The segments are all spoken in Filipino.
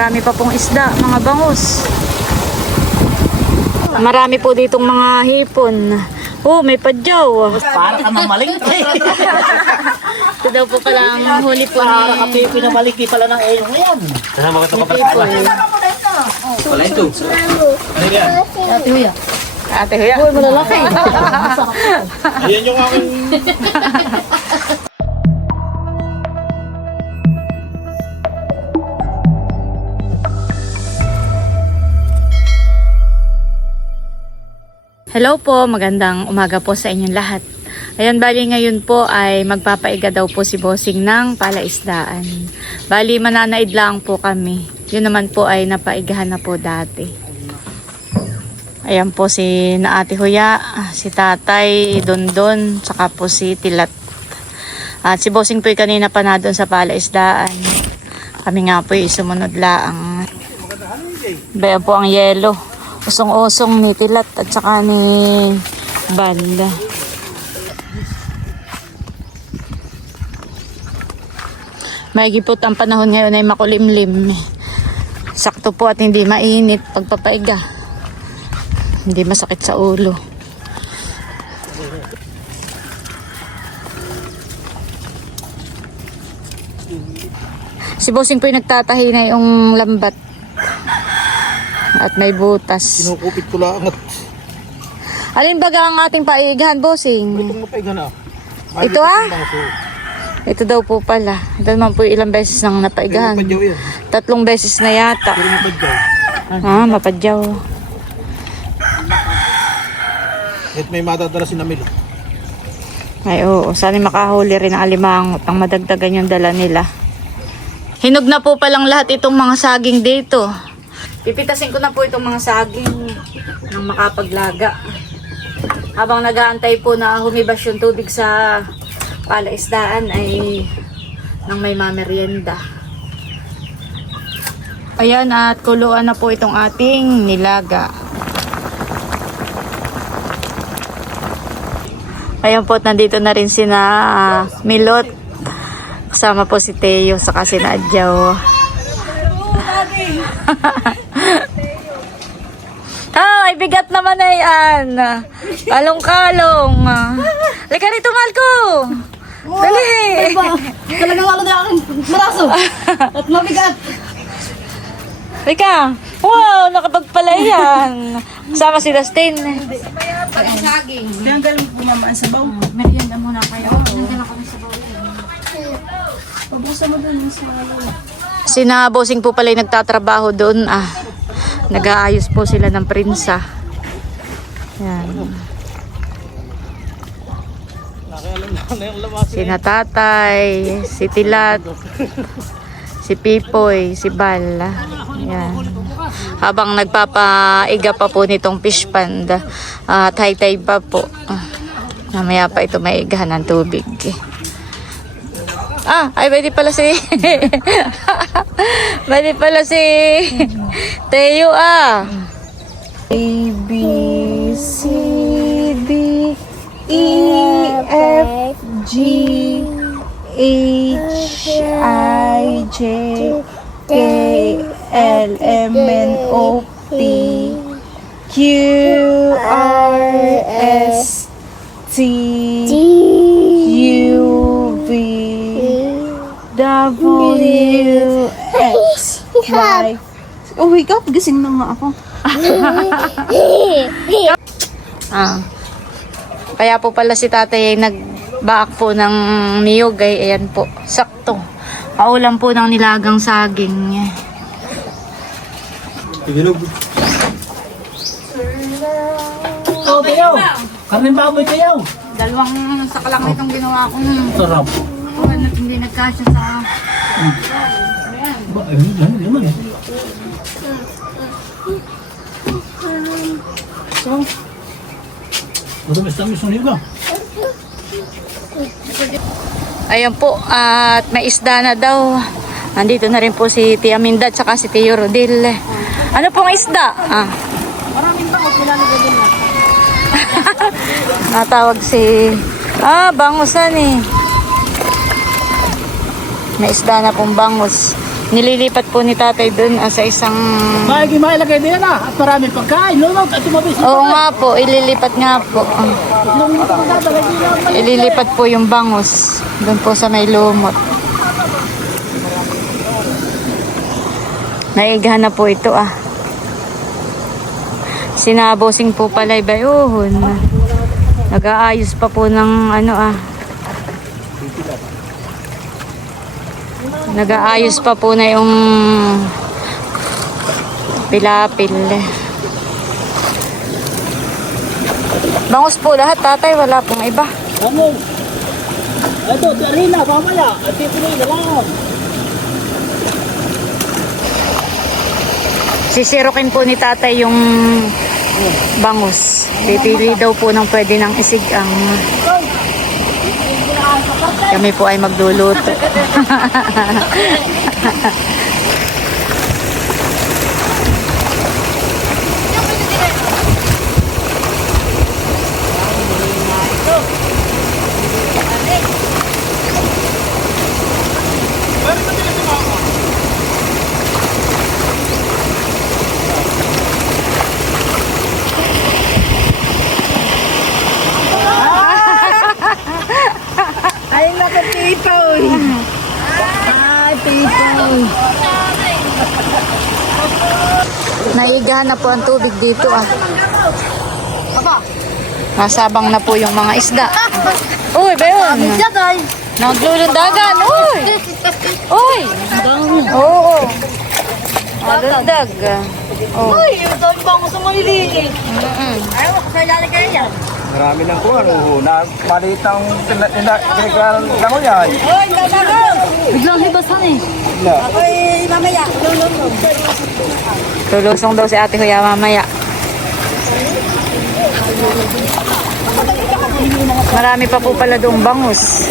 marami pa pong isda, mga bangus. Marami po ditong mga hipon. Oh, may padyaw. Para ka mamalingki. Ito daw po pala ang huli po Para ka ni pinamalingki pala ng eyong ngayon. Kasama ko ito hipon. Wala ito. Ate Huya. Ate Huya. Uy, malalaki. Ayan yung aking... Hello po, magandang umaga po sa inyong lahat. Ayan, bali ngayon po ay magpapaiga daw po si Bossing ng palaisdaan. Bali mananaid lang po kami. Yun naman po ay napaigahan na po dati. Ayan po si Ate Huya, si Tatay, Dondon, saka po si Tilat. At si Bossing po ay kanina pa na doon sa palaisdaan. Kami nga po ay sumunod laang. Bayan po ang yelo. Usong-usong ni Tilat at saka ni Bal. Mahigipot ang panahon ngayon ay makulimlim. Sakto po at hindi mainit pagpapaiga. Hindi masakit sa ulo. Si Bossing po ay nagtatahi na yung lambat. At may butas. Kinukupit ko lang at... Alin baga ang ating paigahan, Bossing? Itong mapaiga na. Ito Ito daw po pala. Ito naman po ilang beses nang napaigahan. Mapadyaw yan. 3 beses na yata. Pero mapadyaw. Mapadyaw. At may madadala si Namil. Ay oo, sana makahuli rin ang alimangot ang madagdagan yung dala nila. Hinog na po palang lahat itong mga saging dito. Pipitasin ko na po itong mga saging ng makapaglaga. Habang nag-aantay po na humibas yung tubig sa palaisdaan ay nang may mamerienda. Ayan, at kuluan na po itong ating nilaga. Ayan po, nandito na rin sina Milot. Kasama po si Teo saka si Adjaw. Ay, bigat naman na yan. Kalong-kalong. Halika rito, Malco. Dali. Talagang ano na aking maraso. At mabigat. Halika. Wow, nakapagpala yan. Kasama si Dustin. Kaya galing pumamaan sa baw. Merienda muna kayo. Nandiyan kami sa bawo. Pabusa mo dun sa mga. Sina Bossing po pala yung nagtatrabaho doon. Nag-aayos po sila ng prinsa. Yan. Sina Tatay, si Tilat, si Pipoy, si Bal. Yan. Habang nagpapaiga pa po nitong fish pond at high tide pa po. Namaya pa ito maigahan ng tubig. Ay pwede pala si pwede pala si Teo A, B, C, D, E, F, G, H, I, J, K, L, M, N, O, P, Q, R, S, T, U, V, W, X, Y. Oh, wake up. Gising na nga ako. Kaya po pala si tatay ay nagbaak po ng niyog ay ayan po. Sakto. Kaulam po ng nilagang saging. Tigilog. Oh, Tayaw. Karning baboy, Tayaw. Dalawang sakalang itong ginawa ko. Sarap. Hindi nagkasya sa... Ba, ayun naman eh. So, tamis ng liga. Ayan po, at may isda na daw. Nandito na rin po si Tia Minda at saka si Tio Rodil. Ano pong isda? Maraming bangot. Nilalagay din na. Natawag si... bangus na ni. May isda na pong bangus. Nililipat po ni tatay dun sa isang... Mailagay din yan at maraming pagkain. Lunod at tumabis. Oo nga po, ililipat nga po. Ililipat po yung bangus. Doon po sa may lumot. Naigahan na po ito Sinabosing po pala ibayuhon. Nag-aayos pa po ng Nag-aayos pa po na yung pilapil. Bangus po lahat, tatay. Wala pong iba. Ano? Ito, Rina, mamaya. At ipinoy na lang. Sisirokin po ni tatay yung bangus. Pipili daw po ng pwede ng isigang. Kami po ay magluluto. Ay, nakatipoy. Ay, tipoy. Naigahan na po ang tubig dito Aba. Nasabang na po yung mga isda. Uy, bayon. Siya, guys. Naglulundagan. Uy. Uy. Oo. Alundag. Oh. Uy, yung dami ba ako sa maliliit? Ayaw mo, kasi lalagay yan. Marami ng kuwan. Na maliit ang kinagalan lang ko yan. Uy, lalagay. Biglang hibasan eh. Ako'y mamaya. Tulusong daw si Ate Huya mamaya. Marami pa po pala doong bangus.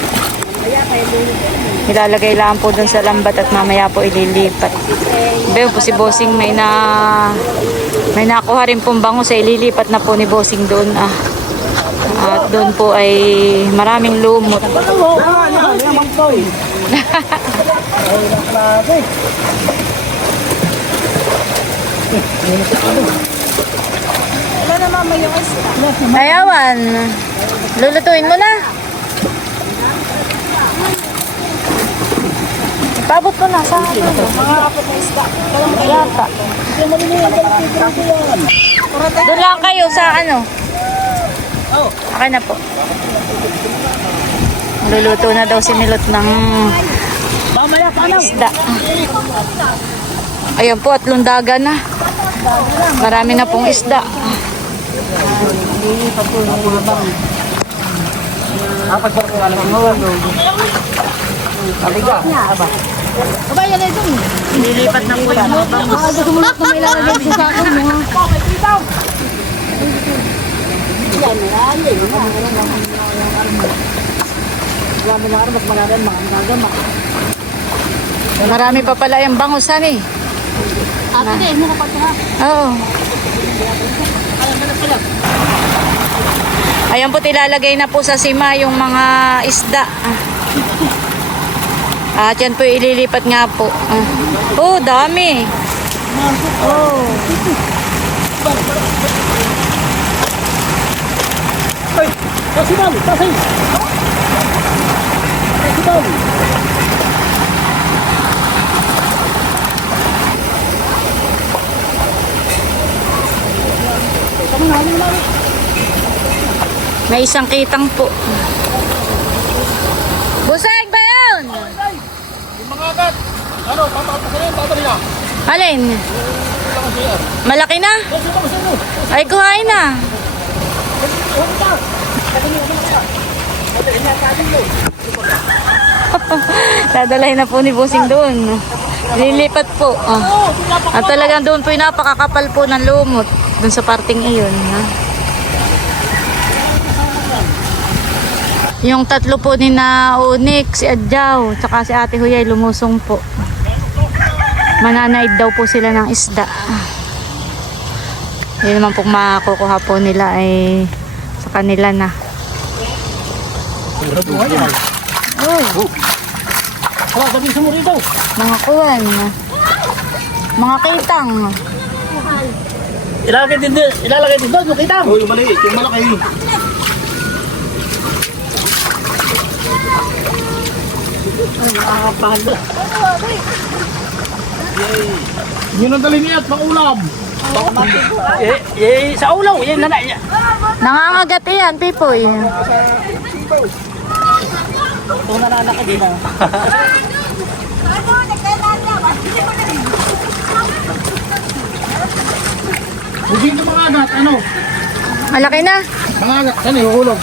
Ilalagay lang po doon sa lambat at mamaya po ililipat. Bayo po si Bossing may nakuha rin pong bangus ililipat na po ni Bossing doon At doon po ay maraming lumot. Ayawan. Lulutuin mo na. Pabot mo na sa akin. Yata. Doon lang kayo sa Akin na po. Luluto na daw si Milot ng isda. Ayan po at lundagan na. Marami na pong isda. Aba, yan ay dun. Lilipat na po yung mga bangus. Sumunod na may lalagay sa sakon mo. Marami pa pala yung bangusan Ate, din mo kapag ha. Oo. Ayan po, ilalagay na po sa sima yung mga isda. At yan po ililipat nga po. Oh, dami. Oh. Kasinal, kasay. Kasinal. May isang kitang po. Busay ba yun? Yung mga agad. Ano, papapasaya, tatali na. Alin? Malaki na? Ay, kuhain na. Dadalay na po ni Bossing doon. Lilipat po. At talagang doon po yung napakakapal po ng lumot. Doon sa parting iyon. Yung tatlo po ni na Onyx, si Adjaw, tsaka si Ate Huyay lumusong po. Mananaid daw po sila ng isda. Yun naman pong makukuha po nila ay sa kanila na. Wala, sabihin sa mo rito. Mga kuwan. Mga kitang. Ilalagay din doon, makita. Oo, yung maliit, yung malaki. Ay, nakakapahal na. Yun ang dali niya at pangulam. Sa ulaw, yan na. Nangangagat yan, Pipoy. Ito na anak ka din. Hugin ka mga agat, ano? Malaki na. Mga agat, saan ihuhulog?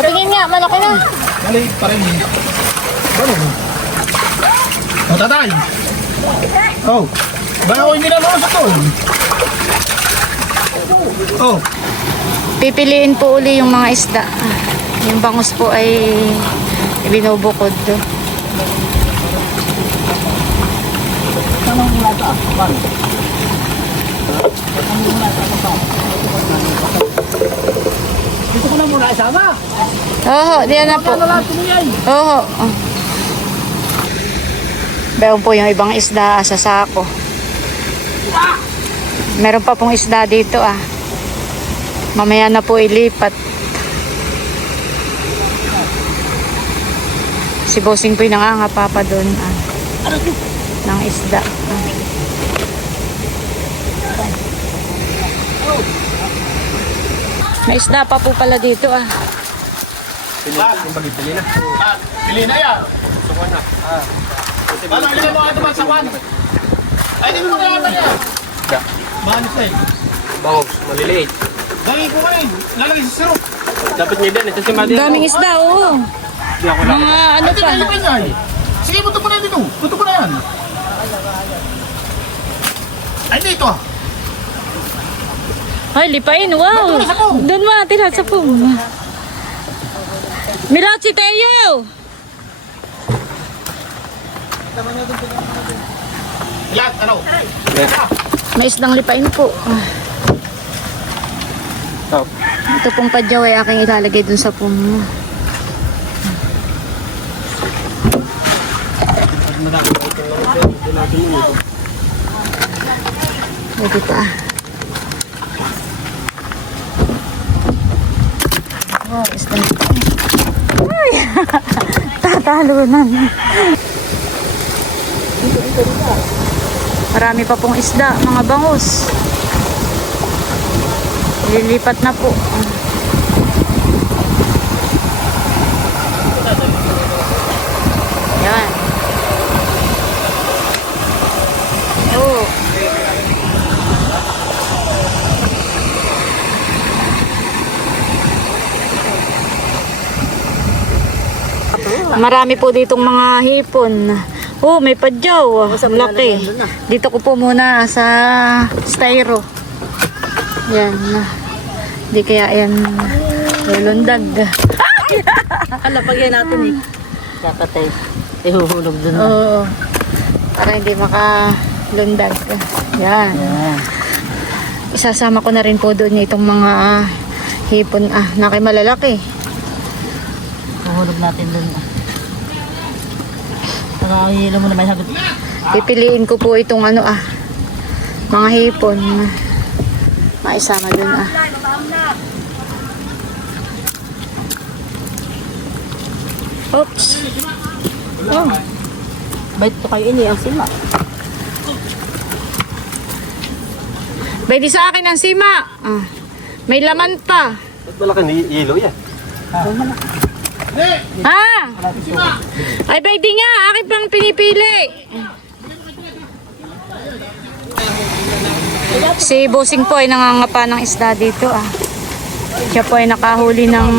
Patingin nga, malaki na. Maliit pa rin. Ano? O, tatay. Oh. Baka ko hindi na sa to. Oh. Pipiliin po uli yung mga isda. Yung bangus po ay binubukod. Tanong muna ito. Man. Dito ko na muna isama. Oo, diyan na po. Lahat mo yan. Oo. Bayon po yung ibang isda sa sako. Meron pa pong isda dito ah. Mamaya na po ilipat. Si Bossing po yung nangangapa pa doon ah. Ng isda. May isda pa po pala dito ah. Pili na yan. Paano ilagay mo ito man sa kwan? Ay, di mo kaya naman yan. Mahalis na eh. Bawag, maliliit. Dahil ko kayo, lalagay sa sirup. Dapat niya din, ito si Madi. Daming isda oo. Hindi ako lang. Mga ano Ay, di pa. kayo pa niya eh. Sige, buto mo na dito. Buto mo na yan. Ay, dito ah. Ay, lipain. Wow. Doon sa pong. Doon mo natin sa pong. Mirachi Teo! Yan, ano? May isdang lipain po. Oh. Ito pong padyaw ay aking ilalagay dun sa pong. Pwede pa. Wow, isdang lipain. Ay! Tatalunan. Marami pa pong isda, mga bangus. Lilipat na po. Yan. Oh. Marami po ditong mga hipon. Oh, may padyaw. Ang laki. Dito ko po muna sa styro. Yan. Di kaya yan lulundag. Kalapagyan natin eh. Kakatay. Ihuhulog dun. Oo. Para hindi makalundag. Yan. Isasama ko na rin po doon itong mga hipon. Nakay malalaki. Ihuhulog natin dun. Nakahihilo mo naman sagot. Pipiliin ko po itong mga hipon. Maisama doon Oops. Oh. Bait to kayo ini ang sima. Pwede sa akin ang sima. May laman pa. Ba't malaki ni yelo yan? Ay, pwede nga. Akin pang pinipili. Si Bossing po ay nangangapa ng isda dito Siya po ay nakahuli ng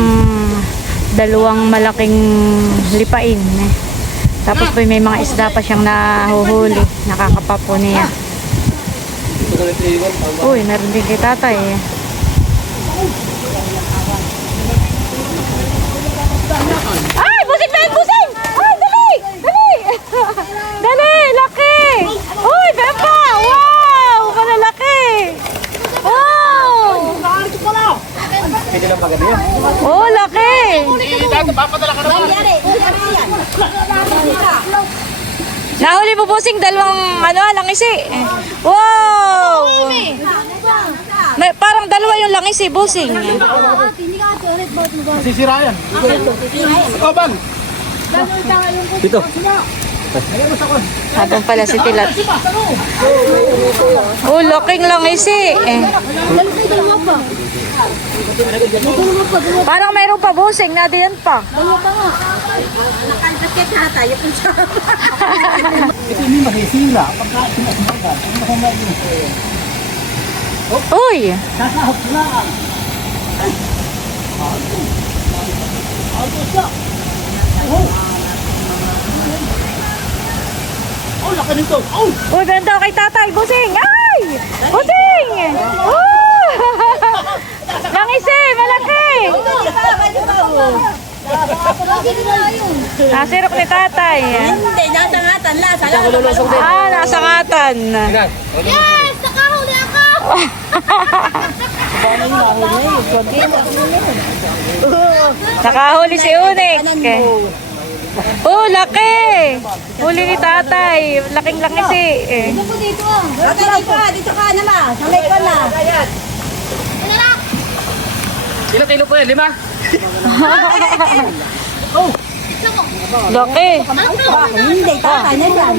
2 malaking lipain. Tapos po may mga isda pa siyang nahuhuli. Nakakapa po niya. Uy, meron din kay tatay. Ay, busing na yan, busing! Ay, dali! Dali! Dali, laki! Uy, beba! Wow! Malalaki! Wow! Pwede lang magabi yan. Oh, laki! Dito, papadala ka naman. Nahuli mo Bossing dalawang langis eh. Wow! Parang dalawa yung langis eh, Bossing. Masisira yan. Oh, bal. Dito. Habang pala si Tilat. Oh, laking langis eh. Parang mayroon pa Bossing, nadiyan pa. Ito hindi masisira. Uy! Sasahot na. Oh, laki nito. Oh! Uy, ganda kay tatay, Bossing! Ay! Bossing! Oh! Langis eh, malaki! Nasirok ni tatay. Hindi, nasangatan la. Nasangatan. Yes! Nakahuli ako! Nakahuli si Unik. Oh, laki! Huli ni tatay. Laking langis eh. Dito ka naman. Sanay ko na. Ilang kilo po yan? 5? Laki. Hindi, tatay na yan.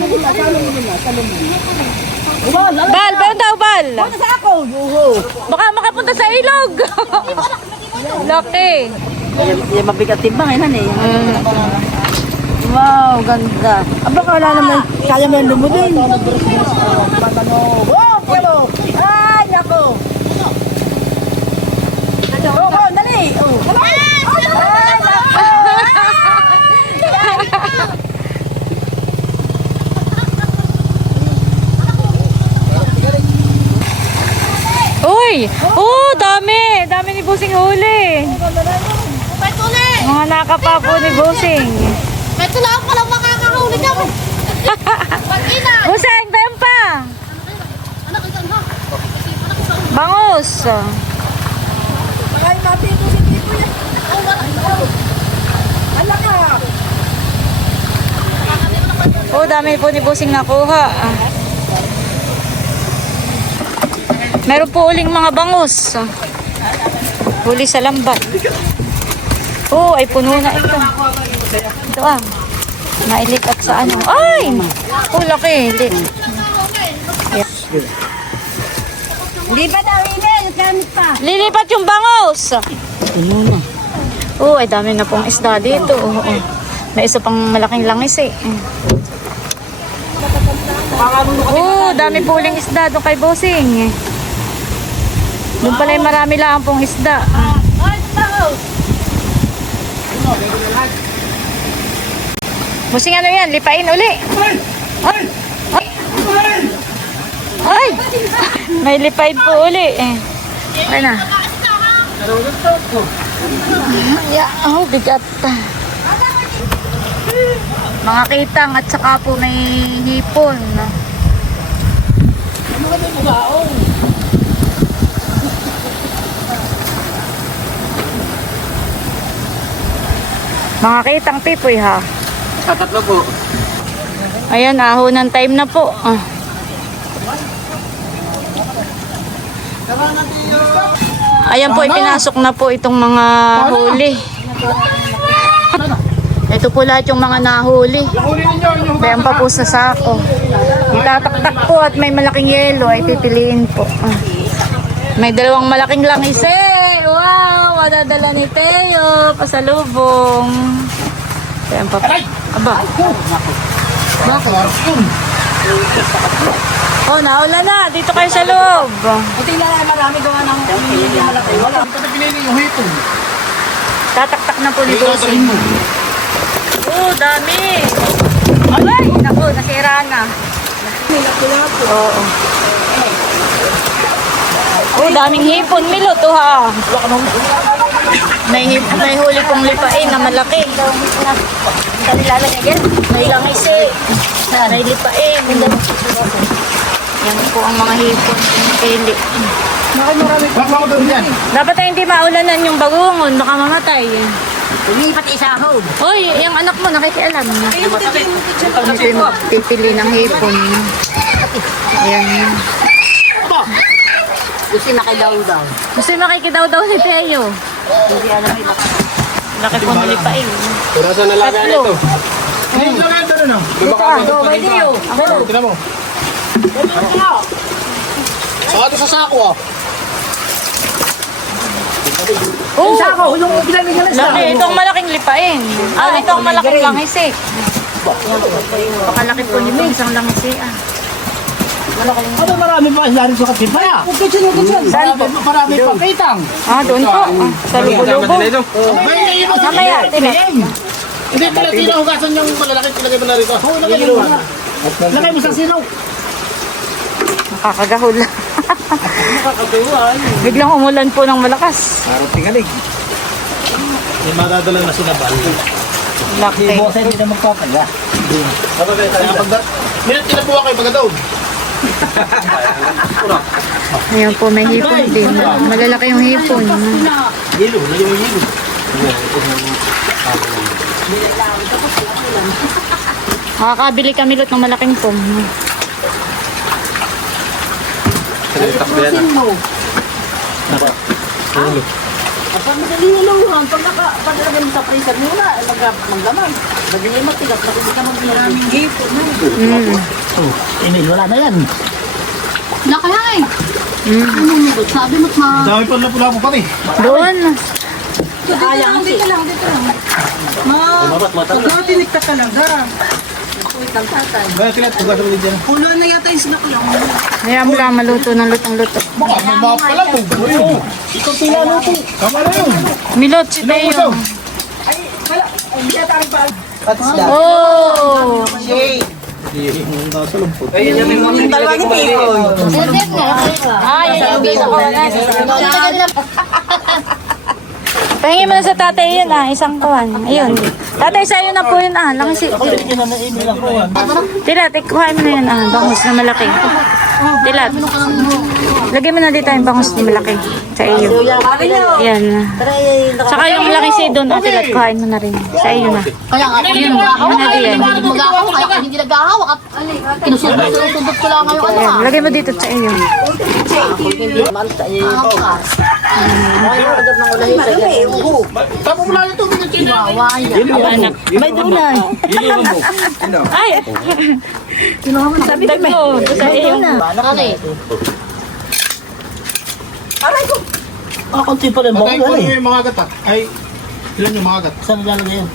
Bal, bayon daw, bal. Ano sa ako? Baka makapunta sa ilog. Laki. Yung mabigat timbang, yan eh. Wow, ganda. Aba, wala naman. Kaya mo yung lumudin. Wow, kilo. Ay, nako. Oh, dali. Ay, nako. Uy! Oh, dami! Dami ni Bossing huli. Mga nakapapo ni Bossing. Ito lang pala makakahuli ka. Pag-ina. Bossing, bayan pa! Bangus! Ay, mati ito si Tipo yan. Ala ka. Oh, dami po ni Bossing nakuha. Meron po uling mga bangus. Huli sa lambat. Oh, ay puno na ito. Ito Nailipat sa ano. Ay! Oh, laki. Hindi pa daw ini. Gamit pa. Lilipat yung bangus. Oh, ay dami na pong isda dito. Oh, oh. May isa pang malaking langis eh. Oh, dami po uling isda doon kay Bossing. Doon pala yung marami lang pong isda. Bossing, ano yan? Lipain uli. Ay! Ay! May lipain po uli eh. Ay na. Oh, bigat. Mga kitang at saka po may hipon. Mga kitang pipoy ha. Tatlo po. Ayan, ahonan time na po. Ayan po, ipinasok na po itong mga huli. Ito po lahat yung mga nahuli. Ayan pa po sa sako. Itataktak po at may malaking yelo ay pipiliin po. May dalawang malaking langis eh. Wow, madadala ni Teo. Pasalubong. Ayan pa po. Aba. Bakit? Oh, naula na. Dito kayo sa loob. Buti na marami gawa ng pinili malaki. Wala. Ito pinili yung hipon. Tataktak na po ni Bossing. Oh, dami. Ay, naku, nasira na. Oo. Oh, daming hipon. Milot, oh ha. May huli pong lipain na malaki. Kanilalan niya yan. May langis eh. May lipain. Yan po ang mga hipon. Pili. Wala ko doon yan. Dapat ay hindi maulanan yung bagungon. Baka mamatay. Lumipat isahod. Uy, yung anak mo nakikialam. Ito yung pipili ng hipon. Ayan. Kasi nakidaw daw. Gusto yung makikidaw-daw ni Teo. Hindi alam ito. Laki po nalipain. Pero saan nalaga Tatlo. nito? Hindi lang ito na. May diyo. Tignan mo. Saka ito sa sako ah. Oh, Sako, yung bilang nila laki. Itong malaking lipain. Itong malaking langis eh. Pakalaki po nito. Isang langis eh. Ano marami pa isla rin sa Katipaya? Saan po? Marami pa kitang. Doon po. Sa lubo-lubo. May naiiwan sa Mamaya, tilat. Hindi pala tinahugasan yung malalaki ilagay mo na rito. Oo, lagay mo. Lagay mo sa sino. Nakakagahol. Biglang umulan po ng malakas. Parang tingalig. May madadala na sinabal. Laki. hindi na magpapala. Minute tinabuha kayo pagka daw. Ayan po, may hipon din. Malalaki yung hipon. Yelo, lagyan mo yelo. Makakabili kami lot ng malaking pong. Pag madaliluluhan, pag nalagay mo sa freezer muna, maglaman. Magiging matigas, hindi ka maglalaming gipo. Wala na yan. Nakayay! Namumugod, sabi mo't Dami pa lapu-lapu pa rin. Doon. Sayang si. Dito lang. Pagkatinig ka talaga. Wait lang tatay. Gaya sila, tugasan mo din dyan. Pulo na yata yung sinak lang. Kaya mo lang maluto ng lutong-luto. Baka may mga pala po. Ikaw pinalo po. Tama na yun. Milot si Teo. At isda. Oh! Nasa lumpot. Ayun yung mga Dalawa ni Tito. Yung bisa ko wala. Pahingin mo na sa tatay yun isang kawan. Ayun. Tatay sa'yo na po yun Laki si... Tilat, ikuhain mo na yun bangus na malaki. Tilat. Lagyan mo na dito yung bangus na malaki. Sa iyo. Yan. Saka yung laki si doon. Tilat, kuhain mo na rin. Sa iyo na. Kaya nga, Yun. Ano na diyan. mag-ahawak, kaya hindi nag-ahawak. Kinusunod ko lang ngayon. Yan. Lagyan mo dito sa iyo. Tapo mo lang ito. Anak. May dunay. Ay! Sabi ko. Sa iyo. Kunti pa rin. Patay ko yung mga agat ha. Ay, ilan yung mga agat? Saan nilalagay yan?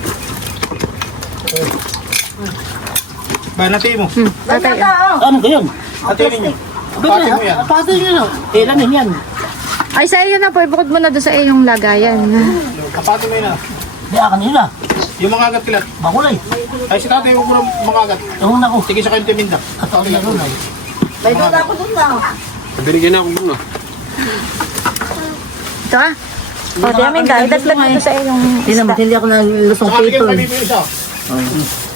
Ba, natin mo. Tatay. Ano ba yun? Natin nyo. Patin mo yan. Patin nyo. Ilan yan? Ay, sa iyo na po. Ibukod mo na doon sa iyong lagayan. Kapatin mo yun ha. Di kanina. Yung mga agat kilat. Bakulay. Ay, si tatay yung mga agat. Ewan ako. Sige sa kayo timinda. At ako na doon ay. May doon ako doon na. Binigyan ako muna. Ito O, tiyamin ka. Idagdag mo ito sa iyong isda. Hindi ako na lusong Saka bigyan mo paper. kay Pipo yung isa.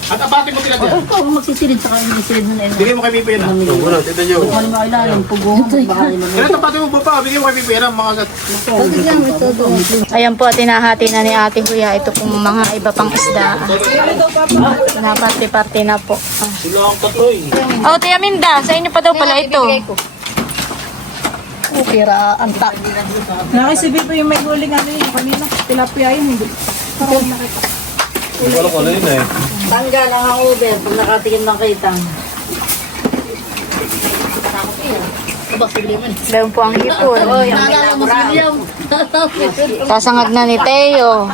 At apatin mo kilat yan. Ikaw magsisilid sa kanya. Silid mo na yun. Bigyan mo kay Pipo yan ha. Muna, tita nyo. Kung ano makailalim, pugong. Kaya tapatin mo pa. Bigyan mo kay Pipo yan ang mga agat. Ayan po, tinahati na ni Ate Kuya. Ito pong mga iba pang isda. Pinaparte-parte na po. Sila ang katoy. Oh, Tia Minda, sa inyo pa daw pala ito. Pira, antak. Nakisibi po yung may huling ano yun. Kanina, tilapia yun. Hindi. Hindi ko alam kung ano yun eh. Tanggal ang hangover pag nakatikim ng kitang. Meron po ang hipon. Sasangag na ni Teo.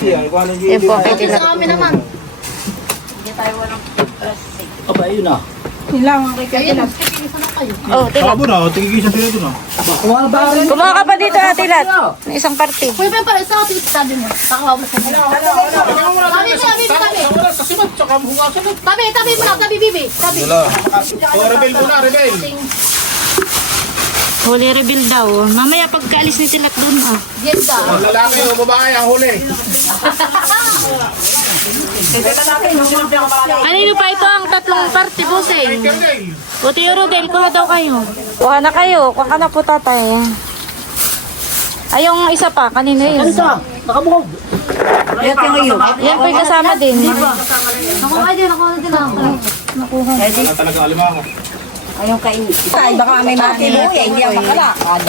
Yan po, kay Tila. Aba, yun ah. Nilang kay Katilat. Oh, Tila. Sabo na. Tigigisa sila doon ha. Kumuha ka pa dito, Tilat. May isang parte. Kuya pa pala, sa ating sabi mo. Takawa mo sa nila. Wala sa simat. Tsaka hugasan mo. Tabi mo lang, tabi bibi. Tabi. O, rebel muna, rebel. Holy reveal daw. Mamaya pagkaalis ni Tilat doon, Yes ka. Ang lalaki o babae ang huli. Kanino pa ito ang tatlong parte, Busing? Rebel. O, Tio Rodel, kuha daw kayo. Kuha na kayo. Kuha ka na po, tatay. Ay, yung isa pa. Kanino yun? Isa, nakabukog. Yan ngayon. Yan po yung kasama din. Nakuha din ako. Talaga alimango. Ayong kainin. Ay, baka may matibo. Hindi ako makalakad.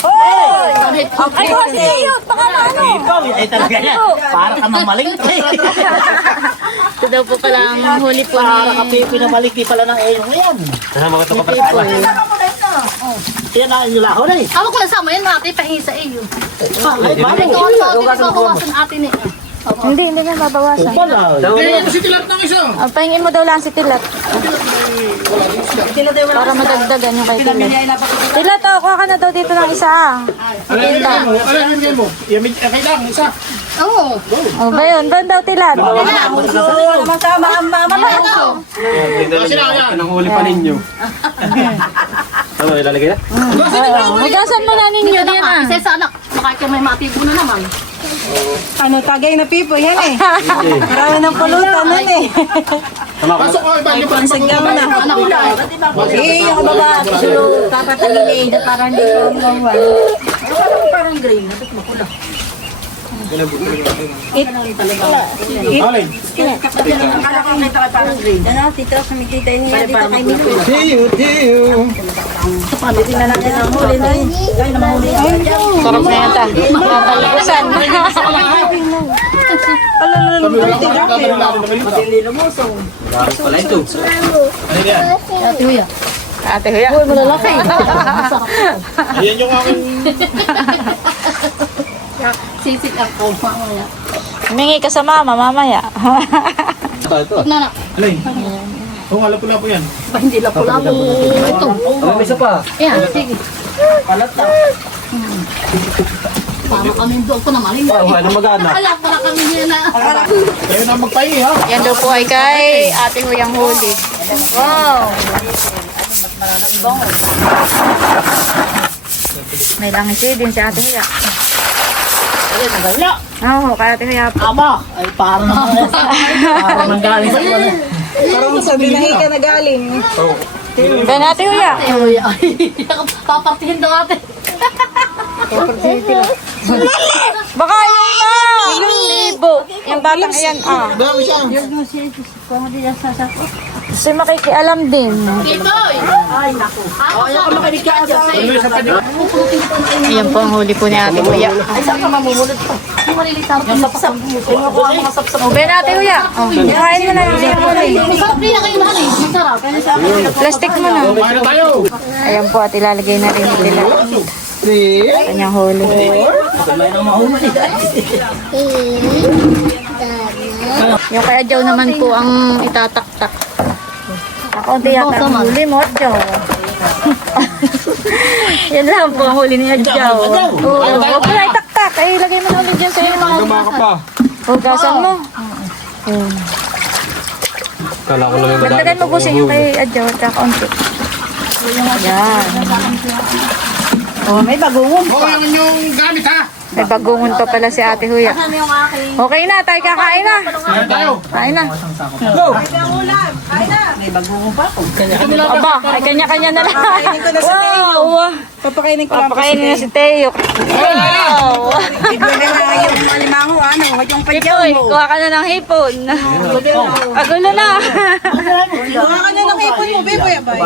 Hoy! Ay, kasi yun. Baka ano? Ikaw, ay talaga yan. Para ka mamalingki. Ito daw po pala ang huli po Para ka ni... pinamalingki pala ng elong yan. Kasama ko ito kapatid. Yan na yung laho na eh. Ako ko nasama yan, ate, pahisa iyo. Ay, Ito, ate, di ba kawasan ate ni? Hindi na mabawasan. Pala. Hindi, si tilat ng isa. Pahingin mo daw lang si Tilat. Para madagdagan yung kay Tilat. Tilat, oh, kuha ka na daw dito ng isa ah. Alin mo? Kailangan, isa. Oo. O ba yun? Doon daw Tilat. Masama ang mama na. Kasi na yan. Pinanghuli pa ninyo. Ano, ilalagay na? Hugasan mo na ninyo din ah. Isa sa anak, makakita may matibo na naman. Ano, tagay na pipo, yan eh. Marami ng pulutan nun eh. Pasok ko, iba yung Saglaw na. Anak ko lang. Eh, yung baba, sulo, papatagilid, parang hindi ko umawal. Parang green, dapat makula. Alin? Akala ko may parang green. Ano, titras na may tita niya dito kay Milo. Pamitin na natin ang huli na yun. Ay, namahuli. Sarap na yata. Napalibusan. Kami wala ko natin Hindi lumusong. Pala ito. Ate Huya. Ate Huya. Uy, malalaki. Ayan yung aking... Sisig ako, mamaya. Humingi ka sa mama mamaya. Ito. Nanak, Alin? Oo, nga, lapo-lapo yan. ba hindi lang pula mo. Ito. May isa pa. Yan, sige. Palata. Para kami doon ko naman. Hindi. Ano magana? Alam, para kami niya na. Kayo na magpahingi, ha? Yan daw po ay kay Ate Huyang huli. Wow! May langis din si Ate Huya. Ay, nagaya. Oo, kay Ate Huya po. Aba, ay parang manggaling sa wala. Parang sabi na ka na galing. Ben Ate Huya. Ate Huya. Papartihin daw ate. Baka yun na! Yung libo. Yung batang yan ah. Dami siya. Kasi makikialam din. Kitoy! Ay, naku. Ay, ako makinig ka sa Ayan po ang huli po ni Ate Huya. Ay, saan ka mamumulot pa? Yung malilitar ko. Sapsap. Kinuha ko ang mga sapsap. O, Ben Ate Huya. O, kuhain mo na yung iyong huli. Masarap din na kayo mahal eh. Masarap. Plastic mo na. Kumain na tayo. Ayan po at ilalagay na rin nila. Kanyang huli. Yung kay Adjaw naman po ang itataktak. Ako hindi yata ang huli mo, Adjaw. Yan lang po ang huli ni Adjaw. Oo, huwag mo na itaktak. Ay, ilagay mo na ulit dyan sa iyo. Gama ka pa. Hugasan mo. Kala ko lang yung madami. Dagdagan mo po sa inyo kay Adjaw at kakaunti. Yan. Oh, may bagungon. Oo, yung inyong gamit, ha? May bagungon pa pala si Ate Huya. Okay na, tayo kakain na. Kain tayo. Kain na. May bagungon pa ako. Aba, ay kanya-kanya na lang. Papakainin ko na si Teo. Wow. Papakainin ko lang po si Papakainin na Teo. si Teo. Wow. Ibigay na yung alimango, ano, huwag yung padyaw Hipoy, mo. kuha ka na ng hipon. Agulo na. Kuha ka na ng ipon mo, Beboy, abay.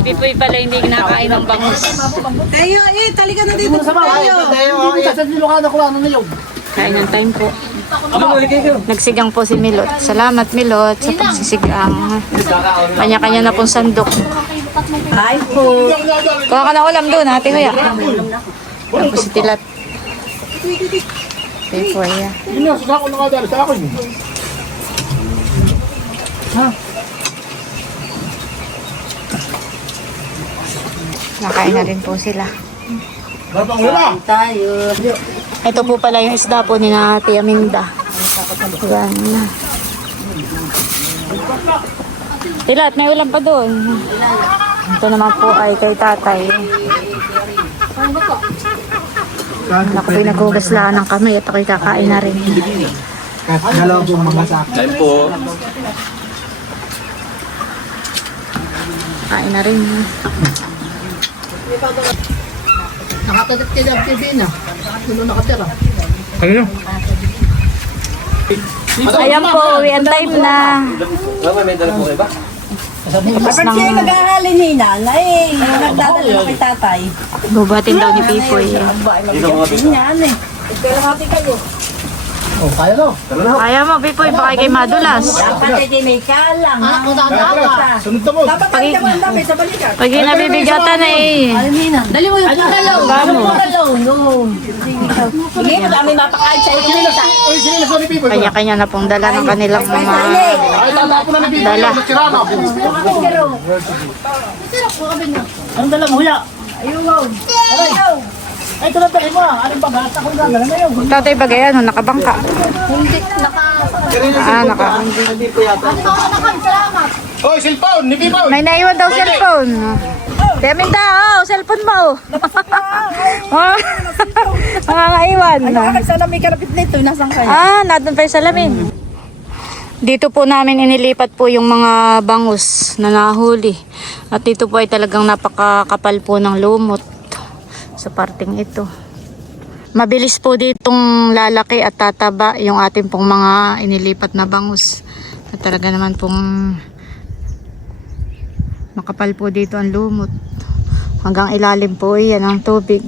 Pipoy pala hindi kinakain ng bangus. Teo, talika na dito. Teo. Sa Ilocano ko ano na yun. Kain ng time po. Nagsigang po si Milot. Salamat Milot sa pagsisigang. Kanya-kanya na pong sandok. Hi po. Kuha ka na ulam doon, Ate Huya. Tapos si Tilat. Pipoy, ah. Yun na, saka ko nakadali sa akin. Nakain na rin po sila. Barbang wala. Tayo. Ito po pala yung isda po ni Ate Aminda. Yan. Tilat, may ulam pa doon. Ito naman po ay kay tatay. Ako po'y naghugas lang ng kamay at ako'y kakain na rin. Dalawa pong mga sakit. Kain po. Kain na rin. Nakatagat ka ng TV na. Sino nakatira? Ano nyo? Ayan po, uwi ang time na. Kapag siya mag-ahalin ni nanay, nagdadala na kay tatay. Bubuhatin daw ni Pipoy. Aba, ay mag-iapin yan eh. Ikaw kayo. Oh, kaya no. Tara na. Kaya mo, Pipoy, baka kay madulas. Dapat ay may kalang. Sunod na mo. Dapat ay naman dami sa balikat. Pag nabibigatan eh. Dali mo yung Hindi mo kami mapakain sa iyo. Oy, sige na sa ni Pipoy. Kanya-kanya na pong dala ng kanilang mga Ay, tama po na ni Pipoy. Dala. Nagsirana po. Anong dala mo, Huya? Ay, ito na tayo mo. Anong bagata kung gagawin na yun? tatay bagay, ano, nakabangka. Naka. Oy, cellphone ni Pipoy. May naiwan daw cellphone. Deminda, cellphone mo. Mga naiwan. Sana may karapit nito, nasaan kayo? Nandun pa yung salamin. Dito po namin inilipat po yung mga bangus na nahuli. At dito po ay talagang napakakapal po ng lumot sa parting ito. Mabilis po ditong lalaki at tataba yung ating pong mga inilipat na bangus. At talaga naman pong makapal po dito ang lumot. Hanggang ilalim po yan ang tubig.